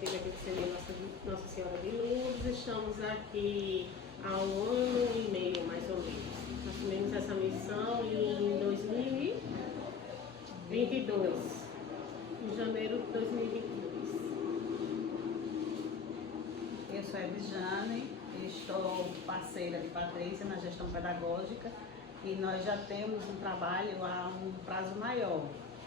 antiga aqui do CME Nossa Senhora de Lourdes. Estamos aqui há 1 ano e meio, mais ou menos. Assumimos essa missão em 2022, em janeiro de 2022. Eu sou a Edjane, estou parceira de Patrícia na gestão pedagógica e nós já temos um trabalho a um prazo maior.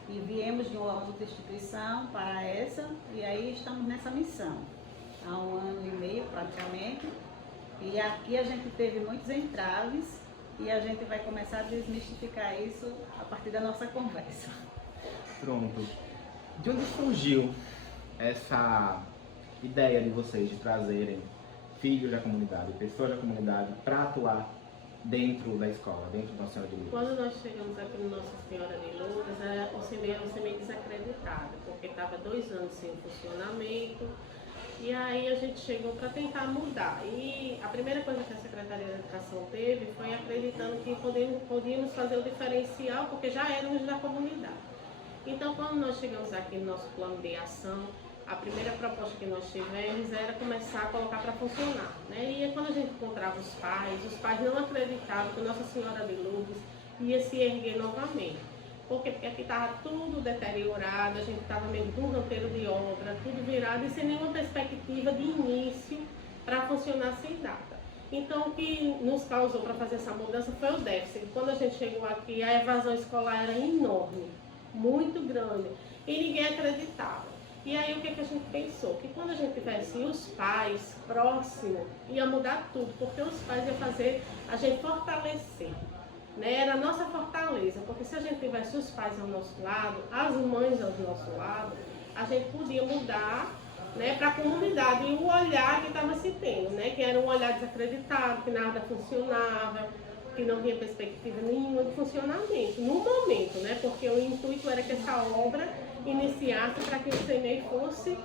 E viemos de uma outra instituição para essa e aí estamos nessa missão há 1 ano e meio praticamente. E aqui a gente teve muitos entraves e a gente vai começar a desmistificar isso a partir da nossa conversa. Pronto. De onde surgiu essa ideia de vocês de trazerem filhos da comunidade, pessoas da comunidade para atuar dentro da escola, dentro da Nossa Senhora de Lourdes? Quando nós chegamos aqui no Nossa Senhora de Lourdes, o CME era um CME desacreditado, porque estava 2 anos sem funcionamento. E aí a gente chegou para tentar mudar. E a primeira coisa que a Secretaria da Educação teve foi acreditando que podíamos fazer o diferencial, porque já éramos da comunidade. Então, quando nós chegamos aqui no nosso plano de ação, a primeira proposta que nós tivemos era começar a colocar para funcionar, né? E quando a gente encontrava os pais não acreditavam que Nossa Senhora de Lourdes ia se erguer novamente. Por quê? Porque aqui estava tudo deteriorado, a gente estava meio de um canteiro de obra, tudo virado e sem nenhuma perspectiva de início para funcionar sem data. Então, o que nos causou para fazer essa mudança foi o déficit. Quando a gente chegou aqui, a evasão escolar era enorme, muito grande, e ninguém acreditava. E aí o que a gente pensou? Que quando a gente tivesse os pais próximos, ia mudar tudo, porque os pais iam fazer a gente fortalecer, né? Era a nossa fortaleza, porque se a gente tivesse os pais ao nosso lado, as mães ao nosso lado, a gente podia mudar, né, para a comunidade e o olhar que estava se tendo, né? Que era um olhar desacreditado, que nada funcionava, que não tinha perspectiva nenhuma de funcionamento, no momento, né? Porque o intuito era que essa obra iniciasse para que o CME fosse,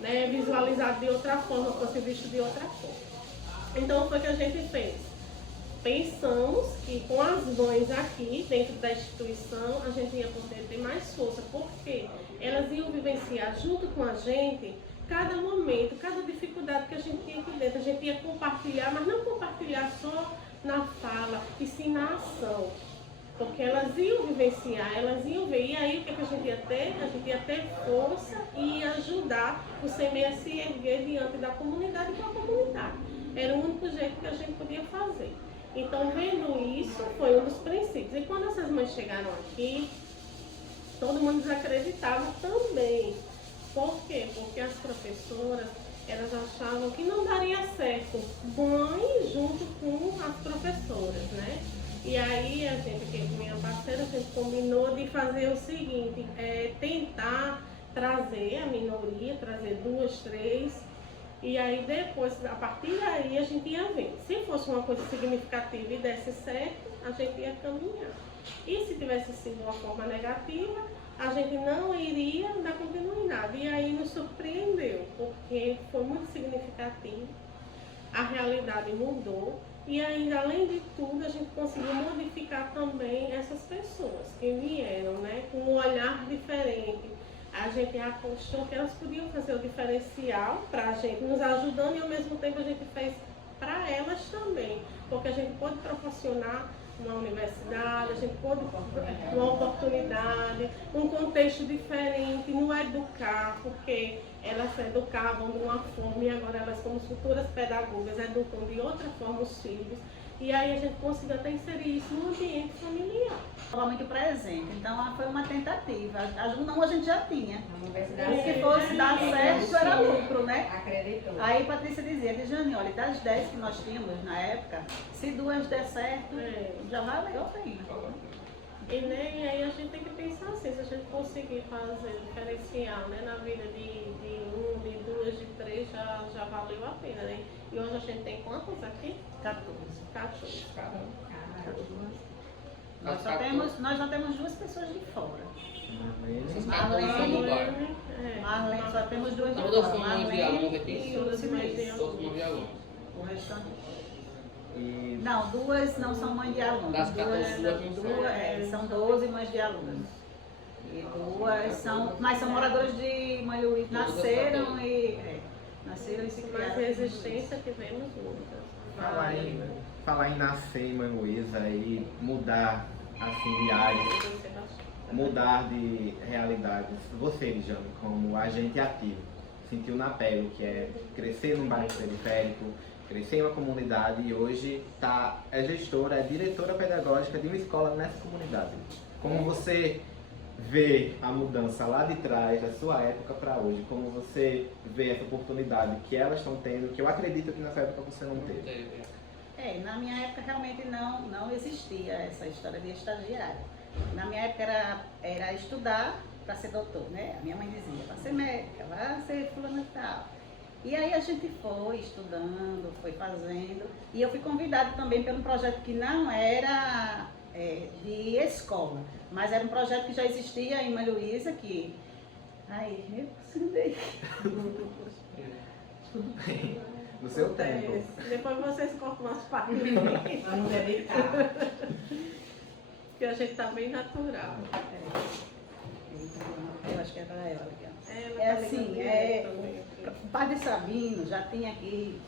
né, visualizado de outra forma, fosse visto de outra forma. Então, foi o que a gente fez. Pensamos que com as mães aqui, dentro da instituição, a gente ia poder ter mais força, porque elas iam vivenciar junto com a gente cada momento, cada dificuldade que a gente tinha aqui dentro. A gente ia compartilhar, mas não compartilhar só na fala, e sim na ação. Porque elas iam vivenciar, elas iam ver. E aí o que a gente ia ter? A gente ia ter força e ia ajudar o CME a se erguer diante da comunidade com a comunidade. Era o único jeito que a gente podia fazer. Então, vendo isso, foi um dos princípios. E quando essas mães chegaram aqui, todo mundo desacreditava também. Por quê? Porque as professoras, elas achavam que não daria certo mãe junto com as professoras, né? E aí a gente, que minha parceira, a gente combinou de fazer o seguinte, tentar trazer a minoria, trazer 2, 3, e aí depois, a partir daí, a gente ia ver. Se fosse uma coisa significativa e desse certo, a gente ia caminhar. E se tivesse sido uma forma negativa, a gente não iria dar continuidade. E aí nos surpreendeu, porque foi muito significativo, a realidade mudou. E ainda, além de tudo, a gente conseguiu modificar também essas pessoas que vieram, né, com um olhar diferente. A gente apostou que elas podiam fazer o diferencial para a gente, nos ajudando, e ao mesmo tempo a gente fez para elas também, porque a gente pode proporcionar uma universidade, a gente pode uma oportunidade, um contexto diferente, no educar, porque elas educavam de uma forma e agora elas, como futuras pedagogas, educam de outra forma os filhos. E aí a gente conseguiu até inserir isso no ambiente familiar. Estava muito presente, então foi uma tentativa. Não, a gente já tinha. Universidade. Se fosse dar certo, era lucro, né? Acreditou. Aí Patrícia dizia, Dejane, olha, das 10 que nós tínhamos na época, se 2 der certo, já valeu a pena. E aí a gente tem que pensar assim, se a gente conseguir fazer um diferencial, né, na vida de 1, de 2, de 3, já valeu a pena, né? E hoje a gente tem quantos aqui? 14. 14. Nós já temos 2 pessoas de fora. Essas 14 são do bar. Marlene, só temos 2 de Todas fora. são mães de aluno, tem Todas Sim, mães de todos mães de aluno. O restante. E Não, 2 não são mães de alunos. Das 14 São 12 mães de alunos. E duas são, mas são moradores de Manhuí, nasceram e se Mas criaram. resistência tivemos muitas. Falar em nascer em Manhuísa e mudar assim de áreas, mudar de realidades. Você, Lijane, como agente ativo, sentiu na pele o que é crescer num bairro periférico, crescer em uma comunidade e hoje é gestora, é diretora pedagógica de uma escola nessa comunidade. Como você vê a mudança lá de trás, da sua época para hoje? Como você vê essa oportunidade que elas estão tendo, que eu acredito que nessa época você não teve? Na minha época realmente não existia essa história de estagiário. Na minha época era estudar para ser doutor, né? A minha mãe dizia, vai ser médica, vai ser fulano e tal. E aí a gente foi estudando, foi fazendo, e eu fui convidada também pelo projeto que não era de escola, mas era um projeto que já existia em Manhuísa, que... Ai, eu precisei. No seu tempo. Depois vocês cortam umas partes de mim. Vamos dedicar. Porque a gente tá bem natural. Eu acho que é para ela. Ela É tá assim, ligando também. o Padre Sabino já tem aqui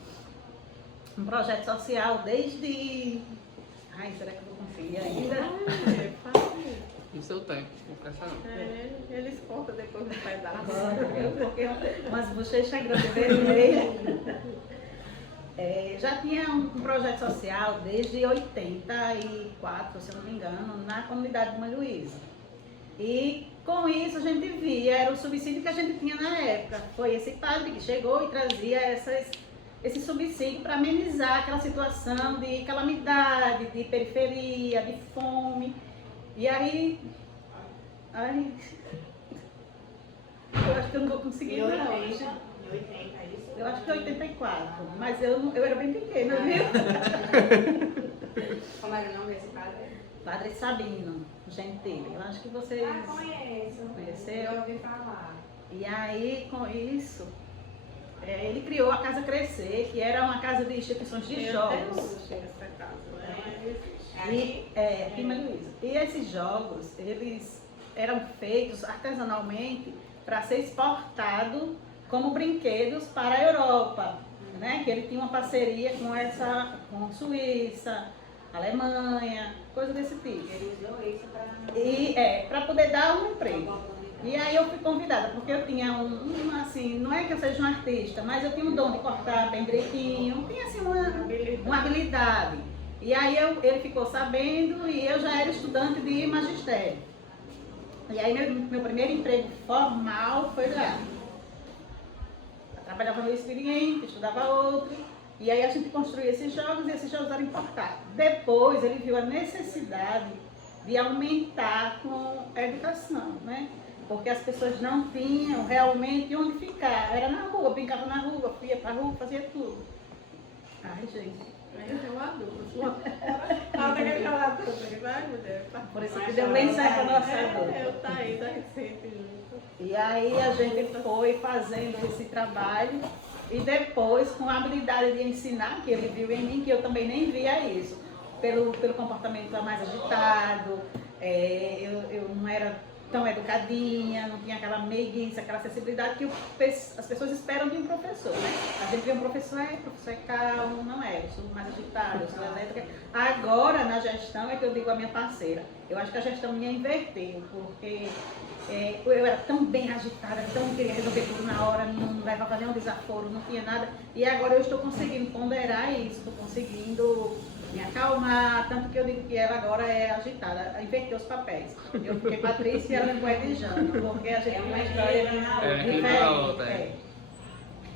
um projeto social desde... Ai, será que eu vou conseguir ainda? É fácil. No seu tempo, não presta não. Eles cortam depois do pedaço. Porque umas bochechas grandes vermelhas. Já tinha um projeto social desde 84, se eu não me engano, na comunidade de Manhuísa. E com isso a gente via, era o subsídio que a gente tinha na época. Foi esse padre que chegou e trazia esse subsídio para amenizar aquela situação de calamidade, de periferia, de fome. E aí, eu acho que eu não vou conseguir não. Em 80, isso? Eu acho que 84, mas eu era bem pequena, viu? Como era o nome desse padre? Padre Sabino, Gentili. Eu acho que vocês Conheço. conheceram. Eu ouvi falar. E aí, com isso, ele criou a Casa Crescer, que era uma casa de instituições de jogos. Essa casa, né? Aqui em Manhuísa. E esses jogos, eles eram feitos artesanalmente para ser exportado como brinquedos para a Europa, né? Que ele tinha uma parceria com Suíça, Alemanha, coisa desse tipo. Ele usou isso para... E para poder dar um emprego. E aí eu fui convidada, porque eu tinha assim, não é que eu seja um artista, mas eu tinha um dom de cortar bem direitinho, tinha assim uma habilidade. E aí ele ficou sabendo e eu já era estudante de magistério. E aí meu primeiro emprego formal foi lá. Eu trabalhava no experiente, estudava outro, e aí a gente construía esses jogos e esses jogos eram importados. Depois ele viu a necessidade de aumentar com a educação, né? Porque as pessoas não tinham realmente onde ficar. Era na rua, brincava na rua, ia pra rua, fazia tudo. Ai, gente. Aí eu adulto. Falta aquele gelador. Vai, mulher. Por isso que deu bem certo a nossa adulta. Eu tá aí, tá sempre junto. E aí a gente foi fazendo esse trabalho e depois, com a habilidade de ensinar, que ele viu em mim, que eu também nem via isso, pelo comportamento mais agitado, eu não era tão educadinha, não tinha aquela meiguice, aquela acessibilidade que as pessoas esperam de um professor, né? A gente vê um professor é calmo, não é, eu sou mais agitada, eu sou elétrica. Agora, na gestão, é que eu digo à minha parceira, eu acho que a gestão minha inverteu, porque eu era tão bem agitada, tão queria resolver tudo na hora, não levava nenhum desaforo, não tinha nada, e agora eu estou conseguindo ponderar isso, estou conseguindo me acalmar, tanto que eu digo que ela agora é agitada, inverteu os papéis. Eu fiquei Patrícia e ela ficou Edjana, porque a gente tem uma história diferente.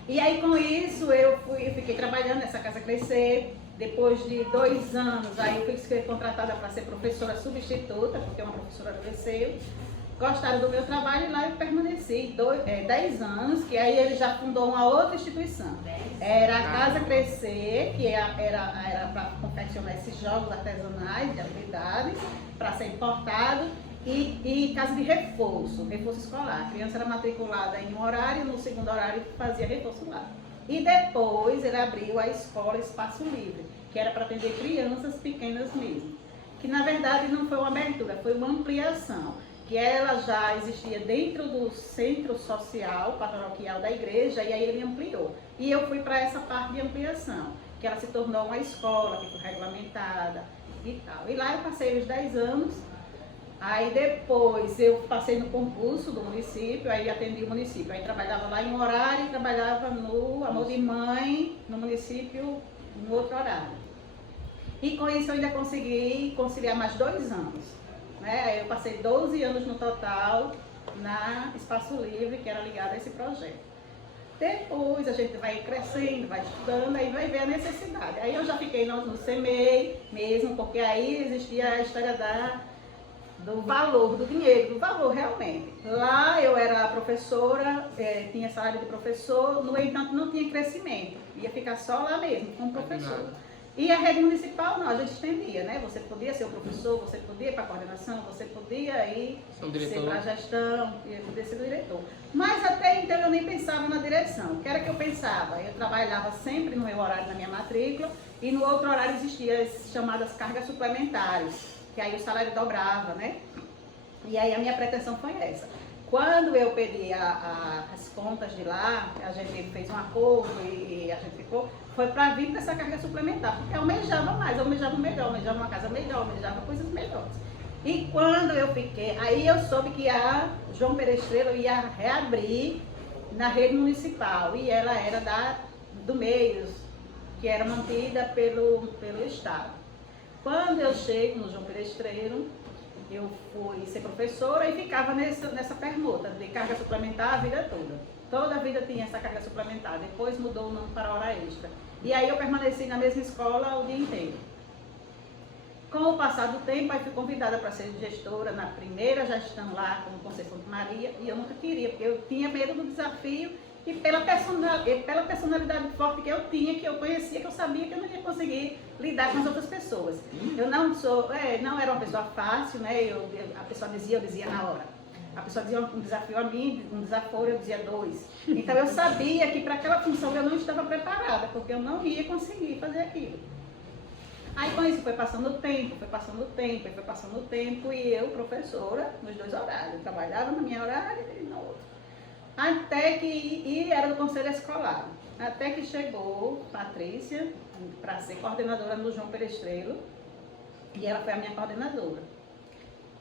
E aí com isso eu fiquei trabalhando nessa Casa Crescer. Depois de 2 anos, aí eu fui contratada para ser professora substituta, porque uma professora adoeceu. Gostaram do meu trabalho e lá eu permaneci 10 anos, que aí ele já fundou uma outra instituição. Era a Casa Crescer, que era para confeccionar esses jogos artesanais de habilidades, para ser importado, e casa de reforço escolar. A criança era matriculada em um horário, no segundo horário fazia reforço lá. E depois ele abriu a escola Espaço Livre, que era para atender crianças pequenas mesmo. Que na verdade não foi uma abertura, foi uma ampliação. que ela já existia dentro do centro social paroquial da igreja, e aí ele ampliou. E eu fui para essa parte de ampliação, que ela se tornou uma escola, que foi regulamentada e tal. E lá eu passei os 10 anos, aí depois eu passei no concurso do município, aí atendi o município, aí trabalhava lá em um horário e trabalhava no Amor de Mãe, no município, no outro horário. E com isso eu ainda consegui conciliar mais 2 anos. Né? Eu passei 12 anos no total na Espaço Livre, que era ligado a esse projeto. Depois a gente vai crescendo, vai estudando, aí vai ver a necessidade. Aí eu já fiquei no CEMEI mesmo, porque aí existia a história do valor, do dinheiro, do valor realmente. Lá eu era professora, tinha salário de professor, no entanto não tinha crescimento. Ia ficar só lá mesmo, como professor. E a rede municipal não, a gente estendia, né? Você podia ser o professor, você podia ir para a coordenação, você podia ir ser para a gestão, podia ser o diretor. Mas até então eu nem pensava na direção. O que era que eu pensava? Eu trabalhava sempre no meu horário da minha matrícula e no outro horário existiam as chamadas cargas suplementares, que aí o salário dobrava, né? E aí a minha pretensão foi essa. Quando eu pedi as contas de lá, a gente fez um acordo e a gente ficou, foi para vir com essa carga suplementar, porque eu almejava mais, eu almejava melhor, almejava uma casa melhor, almejava coisas melhores. E quando eu fiquei, aí eu soube que a João Perestrelo ia reabrir na rede municipal, e ela era do Meios, que era mantida pelo Estado. Quando eu chego no João Perestrelo, eu fui ser professora e ficava nessa permuta de carga suplementar a vida toda. Toda a vida tinha essa carga suplementar, depois mudou o nome para hora extra. E aí eu permaneci na mesma escola o dia inteiro. Com o passar do tempo, aí fui convidada para ser gestora na primeira gestão lá como Conceição de Maria, e eu nunca queria, porque eu tinha medo do desafio e pela personalidade forte que eu tinha, que eu conhecia, que eu sabia que eu não ia conseguir lidar com as outras pessoas. Eu não era uma pessoa fácil, né? A pessoa dizia, eu dizia na hora. A pessoa dizia um desafio a mim, um desaforo, eu dizia 2. Então eu sabia que para aquela função eu não estava preparada, porque eu não ia conseguir fazer aquilo. Aí com isso foi passando o tempo, e eu, professora, nos 2 horários. Eu trabalhava na minha horária e na outra. E era do conselho escolar. Até que chegou Patrícia para ser coordenadora no João Perestrelo, e ela foi a minha coordenadora.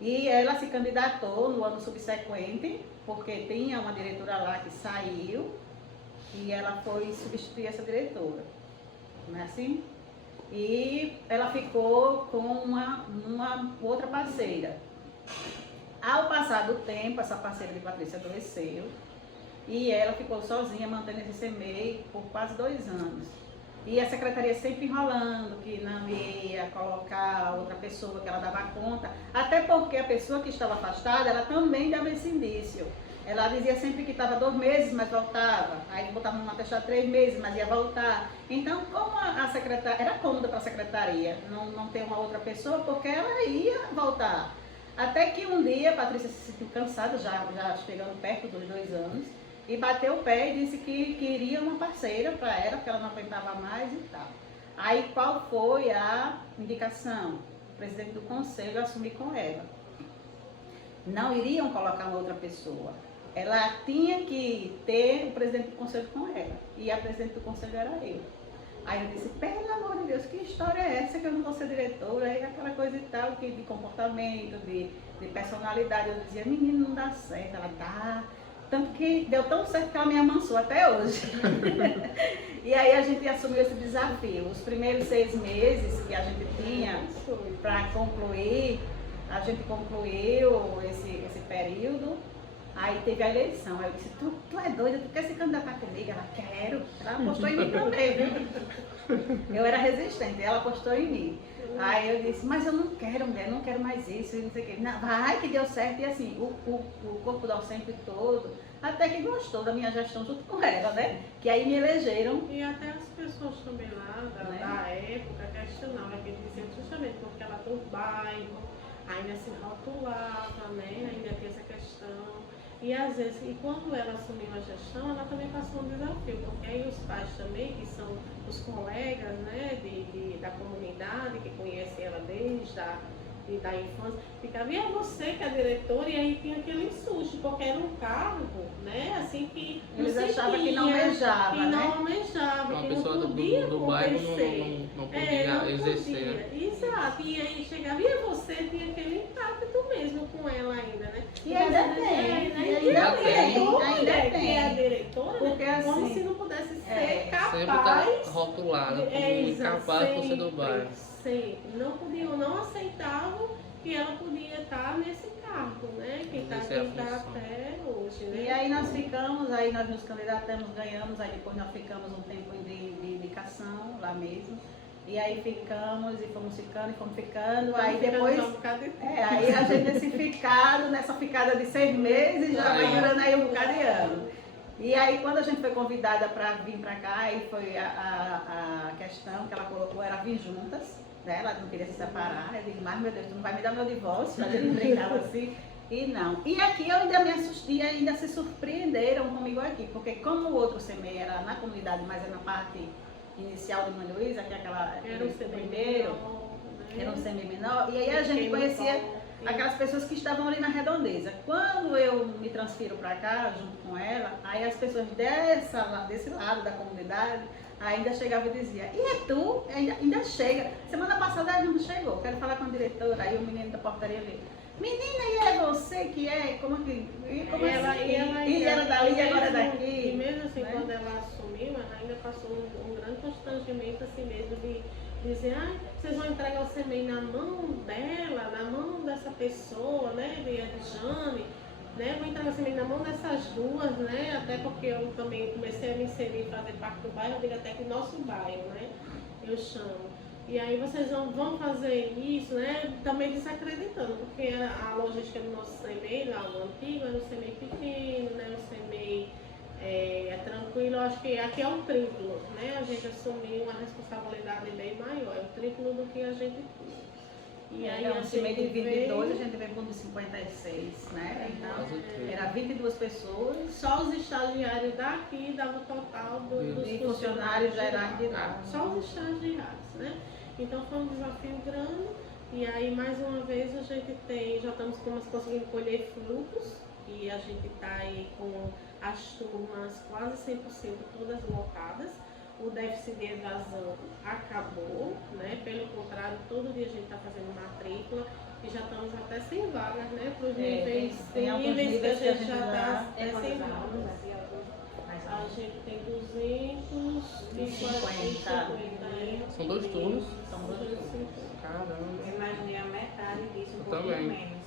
E ela se candidatou no ano subsequente, porque tinha uma diretora lá que saiu, e ela foi substituir essa diretora. Não é assim? E ela ficou com uma outra parceira. Ao passar do tempo, essa parceira de Patrícia adoeceu, e ela ficou sozinha, mantendo esse CEMEI por quase 2 anos. E a secretaria sempre enrolando, que não ia colocar outra pessoa que ela dava conta, até porque a pessoa que estava afastada, ela também dava esse indício. Ela dizia sempre que estava 2 meses, mas voltava. Aí botava uma testada 3 meses, mas ia voltar. Então, como a secretária, era cômoda para a secretaria não ter uma outra pessoa, porque ela ia voltar. Até que um dia a Patrícia se sentiu cansada, já chegando perto dos 2 anos, e bateu o pé e disse que queria uma parceira para ela, porque ela não aguentava mais e tal. Aí qual foi a indicação? O presidente do conselho assumir com ela. Não iriam colocar uma outra pessoa. Ela tinha que ter o presidente do conselho com ela. E a presidente do conselho era eu. Aí eu disse, pelo amor de Deus, que história é essa que eu não vou ser diretora? Aí aquela coisa e tal, de comportamento, de personalidade. Eu dizia, menino, não dá certo. Ela dá. Tanto que deu tão certo que ela me amansou até hoje. E aí a gente assumiu esse desafio. Os primeiros 6 meses que a gente tinha para concluir, a gente concluiu esse período. Aí teve a eleição. Aí eu disse, tu é doida, tu quer se candidatar comigo? Ela, quero. Ela apostou em mim também, viu? Eu era resistente, ela apostou em mim. Aí eu disse, mas eu não quero, mulher, não quero mais isso, não sei o quê. Não, vai que deu certo. E assim, o corpo docente todo, até que gostou da minha gestão junto com ela, né? Que aí me elegeram. E até as pessoas também lá da época questionavam, que diziam justamente porque ela do bairro, ainda se rotulava, né? Ainda tem essa questão. E às vezes, e quando ela assumiu a gestão, ela também passou um desafio, porque aí os pais também, que são os colegas, né, da comunidade, que conhecem ela desde e da infância, ficava, e é você que é a diretora, e aí tinha aquele susto, porque era um cargo, né, assim que Eles não se achavam que não tinha, almejava, que não né? almejava, Uma que pessoa não podia do bairro convencer. não podia Não exercer. podia. Né? Exato, e aí chegava, e você tinha aquele impacto mesmo com ela ainda, né? E ainda Mas, tem, né? e E ainda a tem, diretora, ainda né, tem. que é a diretora, Porque né, como assim, se não pudesse ser é, Sempre tá capaz. rotulada como Exato, incapaz por ser do bairro. sempre. Não podiam, não aceitavam que ela podia estar nesse cargo, né? Que está Exercer a função. até hoje, né? E aí nós ficamos, aí nós nos candidatamos, ganhamos, aí depois nós ficamos um tempo de indicação lá mesmo. E aí ficamos e fomos ficando, aí depois. Aí a gente nesse ficado, nessa ficada de 6 meses, já vai durando aí um bocado de ano. E aí quando a gente foi convidada para vir para cá, aí foi a questão que ela colocou, era vir juntas, né? Ela não queria se separar. Eu digo, mas meu Deus, tu não vai me dar meu divórcio? A gente brincava assim. E não. E aqui eu ainda me assustei, ainda se surpreenderam comigo aqui, porque como o outro CMEI era na comunidade, mas é na parte inicial do Mãe Luísa, que é Era um primeiro, era um semi-menor, e aí a gente conhecia aquelas pessoas que estavam ali na redondeza. Quando eu me transfiro para cá, junto com ela, aí as pessoas desse lado da comunidade ainda chegavam e diziam, e é tu? Ainda chega. Semana passada ela não chegou, quero falar com a diretora, aí o menino da portaria veio. Menina, e é você que é? Como que. Como e ela dali e agora daqui. E mesmo assim, né? quando ela assumiu, ela ainda passou um grande constrangimento assim mesmo de dizer, vocês vão entregar o CMEI na mão dela, na mão dessa pessoa, né? De Jane, né? Vou entregar o CMEI na mão dessas duas, né? Até porque eu também comecei a me inserir, fazer parte do bairro, eu digo até que nosso bairro, né? Eu chamo. E aí vocês vão fazer isso, né? Também desacreditando, porque a logística do nosso CMEI, lá o antigo, era um CMEI pequeno, né? Um CMEI tranquilo. Eu acho que aqui é o triplo, né? A gente assumiu uma responsabilidade bem maior, é o triplo do que a gente tinha. E aí era um CMEI de 22, a gente veio com de 56, né? Então, era 22 pessoas. Só os estagiários daqui dava o total dos funcionários gerais de lá. Só os estagiários, né? Então foi um desafio grande. E aí, mais uma vez, a gente já estamos conseguindo colher frutos. E a gente está aí com as turmas quase 100% todas lotadas. O déficit de evasão acabou, né? Pelo contrário, todo dia a gente está fazendo matrícula e já estamos até sem vagas, né? Para os níveis que a gente já está sem vagas. A gente tem 250. São 2 turnos. São 2 turnos. Caramba. Eu imaginei a metade disso, um Eu pouquinho também. menos.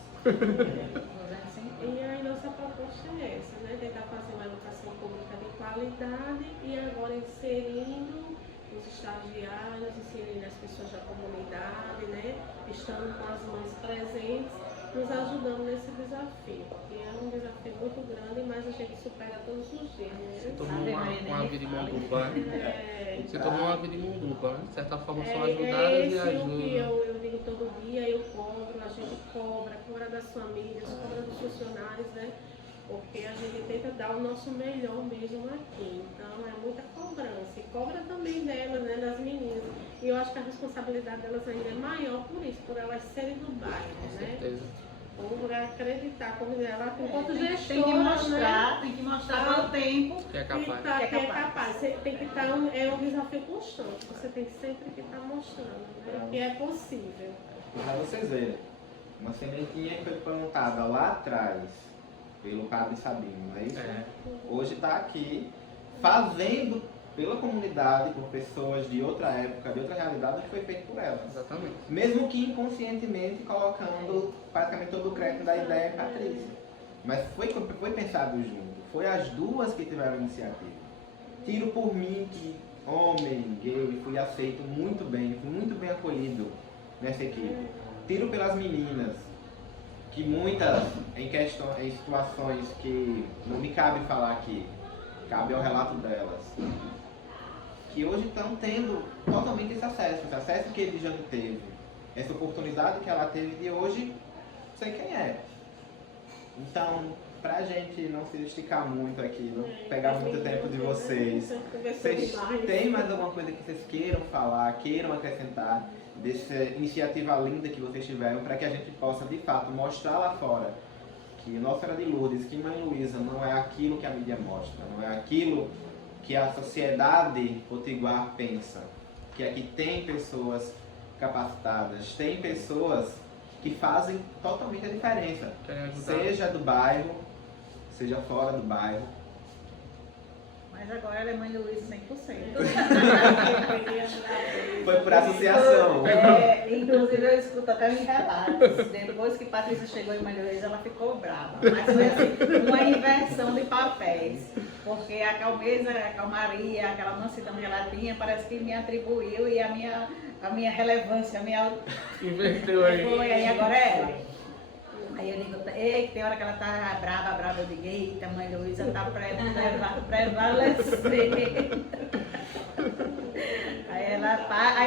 E aí nossa proposta é essa, né? Tentar fazer uma educação pública de qualidade e agora inserindo os estagiários, inserindo as pessoas da comunidade, né? Estando com as mães presentes, nos ajudando nesse desafio. E é um desafio muito grande, mas a gente supera todos os dias, né? Se tornou uma vida em mão dupla, né? Se tornou uma vida em mão dupla, né? De certa forma são ajudadas e esse o que ajudam. eu digo todo dia, eu cobro, a gente cobra das famílias, cobra dos funcionários, né? Porque a gente tenta dar o nosso melhor mesmo aqui. Então é muita cobrança. E cobra também delas, né? Das meninas. E eu acho que a responsabilidade delas ainda é maior por isso, por elas serem do bairro, Com né? certeza. Por acreditar, como ela enquanto Tem gestora, que mostrar, né? tem que mostrar pelo tempo. Que é capaz. Que é capaz. Você tem que estar, é um desafio constante. Você tem sempre que estar mostrando, né? Que é possível. Para vocês verem, uma sementinha que foi plantada lá atrás pelo Padre Sabino, não é isso? É. Hoje está aqui fazendo pela comunidade, por pessoas de outra época, de outra realidade, o que foi feito por elas. Exatamente. Mesmo que inconscientemente colocando praticamente todo o crédito da ideia em Patrícia. Mas foi pensado junto. Foi as duas que tiveram a iniciativa. Tiro por mim que, homem, gay, fui aceito muito bem, fui muito bem acolhido nessa equipe. Tiro pelas meninas, que muitas em situações que não me cabe falar aqui, cabe ao relato delas, que hoje estão tendo totalmente esse acesso que ele já teve, essa oportunidade que ela teve de hoje ser quem é. Então, pra gente não se esticar muito aqui, não pegar muito tempo de vocês, Conversou vocês demais. têm mais alguma coisa que vocês queiram falar, queiram acrescentar dessa iniciativa linda que vocês tiveram para que a gente possa, de fato, mostrar lá fora que Nossa Senhora de Lourdes, que Mãe Luísa não é aquilo que a mídia mostra, não é aquilo que a sociedade potiguar pensa, que aqui tem pessoas capacitadas, tem pessoas que fazem totalmente a diferença, Querem ajudar. seja do bairro, seja fora do bairro. Mas agora ela é Mãe Luísa 100%. Foi por associação. Inclusive eu escuto até me relatos. Depois que Patrícia chegou em Mãe Luísa, ela ficou brava. Mas foi assim, uma inversão de papéis. Porque a calmeza, a calmaria, aquela mansidão que ela tinha, parece que me atribuiu e a minha relevância, a minha... Inverteu aí. Foi, aí agora é ela. Aí eu digo, ei, tem hora que ela tá brava, eu digo, eita, Mãe Luísa tá prevalecendo. Aí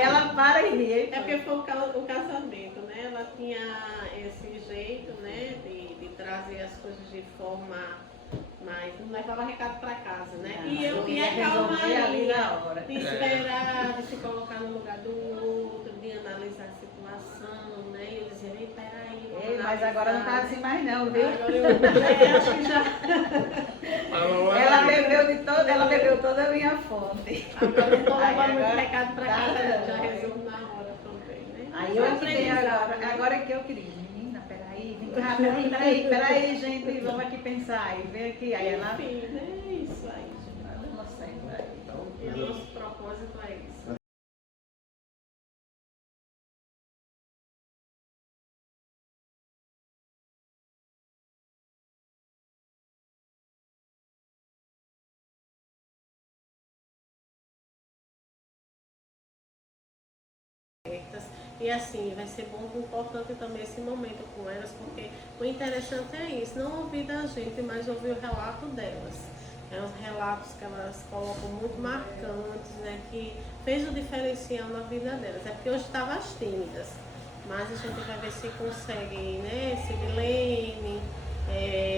ela para e ri. É porque foi o casamento, né? Ela tinha esse jeito, né, de trazer as coisas de forma mais... Não levava recado para casa, né? Não, e eu tinha resolver ali na calmaria hora. de esperar, de se colocar no lugar do outro, de analisar a situação, né? E eu dizia, ei, peraí, vamos Ei, mas analisar, agora não tá assim mais não, viu? Agora eu acho que já... Ela bebeu toda a minha fonte. Agora eu não tô Aí levando muito agora recado para tá casa, dando. já resolvo na hora também, né? Aí eu que tenho agora que eu queria. Menina, peraí, vem cá, peraí, gente, vamos aqui pensar. E vem aqui, aí ela... Enfim, né? É isso aí, gente. Ela sempre aí. E o nosso propósito é isso. E assim, vai ser bom e importante também esse momento com elas, porque o interessante é isso, não ouvir da gente, mas ouvir o relato delas. É os relatos que elas colocam muito marcantes, né, que fez o diferencial na vida delas. É porque hoje estavam as tímidas, mas a gente vai ver se consegue, né, Sibilene,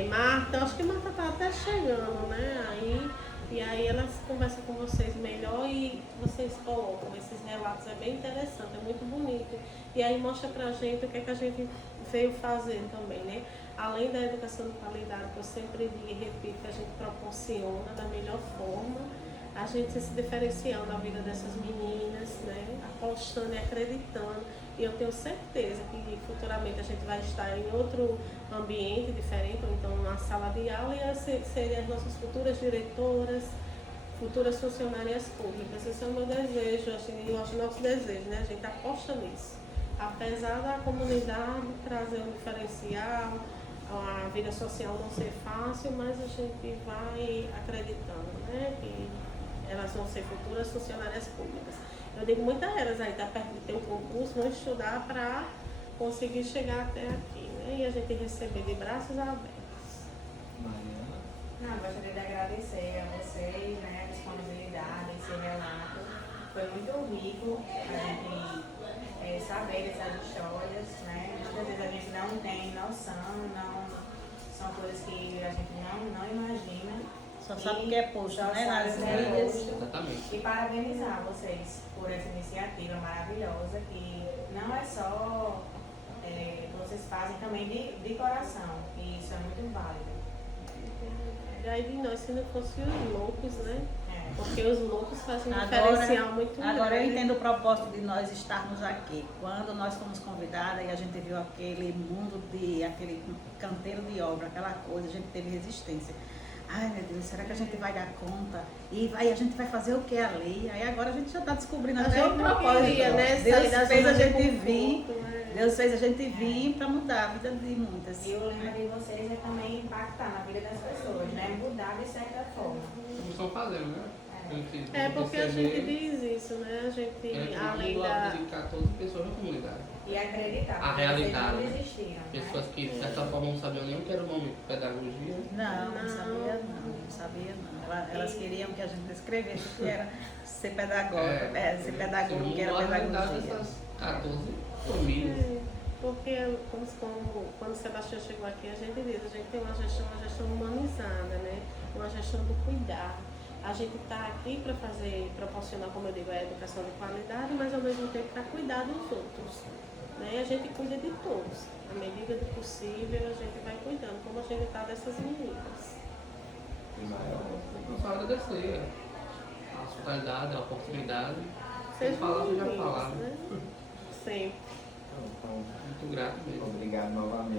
Marta, eu acho que Marta está até chegando, né, e aí elas conversam com vocês melhor e vocês colocam esses relatos, é bem interessante, é muito bonito. E aí mostra pra gente o que é que a gente veio fazer também, né? Além da educação de qualidade, que eu sempre digo e repito, que a gente proporciona da melhor forma, a gente se diferenciar na vida dessas meninas, né? Apostando e acreditando. E eu tenho certeza que futuramente a gente vai estar em outro ambiente diferente, ou então numa sala de aula, e serem as nossas futuras diretoras, futuras funcionárias públicas. Esse é o meu desejo, assim, eu acho o nosso desejo, né? A gente aposta nisso. Apesar da comunidade trazer um diferencial, a vida social não ser fácil, mas a gente vai acreditando, né? Que elas vão ser futuras funcionárias públicas. Eu digo muito a elas aí, tá perto de ter um concurso, vão estudar para conseguir chegar até aqui, né? E a gente receber de braços abertos. Mariana. Não, gostaria de agradecer a vocês, né, a disponibilidade, esse relato. Foi muito rico a gente saber dessas histórias, né? Muitas vezes a gente não tem noção, são coisas que a gente não imagina. Só sabe o que é posto, Só né? sabe Nas o que é mídias. posto. Exatamente. E parabenizar vocês por essa iniciativa maravilhosa, que não é só que vocês fazem também de coração, e isso é muito válido. E aí de nós, se não fosse os loucos, né? É. Porque os loucos fazem um diferencial muito grande. Agora eu entendo o propósito de nós estarmos aqui. Quando nós fomos convidadas e a gente viu aquele mundo aquele canteiro de obra, aquela coisa, a gente teve resistência. Ai meu Deus, será que a gente vai dar conta? E aí a gente vai fazer o que ali? Aí agora a gente já está descobrindo A até gente o não propósito. queria, né? Deus Sair da fez zona a de gente conforto, vir. né? Deus fez a gente vir para mudar a vida de muitas. E o lema de vocês é também impactar na vida das pessoas, né? Mudar de certa forma. Como estão fazendo, né? É porque a gente diz isso, né? A gente, além da... dedicar todas as pessoas na comunidade. E acreditar. A porque realidade, vocês não né? desistiram, Pessoas né? que de certa forma não sabiam nem o que era o nome de pedagogia. Não sabia não. Elas queriam que a gente escrevesse que era ser pedagogo, ser pedagogo, que era a realidade pedagogia. dessas 14 famílias. Porque quando o Sebastião chegou aqui, a gente diz, a gente tem uma gestão humanizada, né? Uma gestão do cuidar. A gente está aqui para proporcionar, como eu digo, a educação de qualidade, mas ao mesmo tempo para cuidar dos outros. Né? A gente cuida de todos. À medida do possível, a gente vai cuidando, como a gente está dessas meninas. Eu só agradecer a hospitalidade, a oportunidade. Sejam Falava, já bem-vindos, falava. né? Sempre. Então, Muito grato mesmo. obrigado novamente.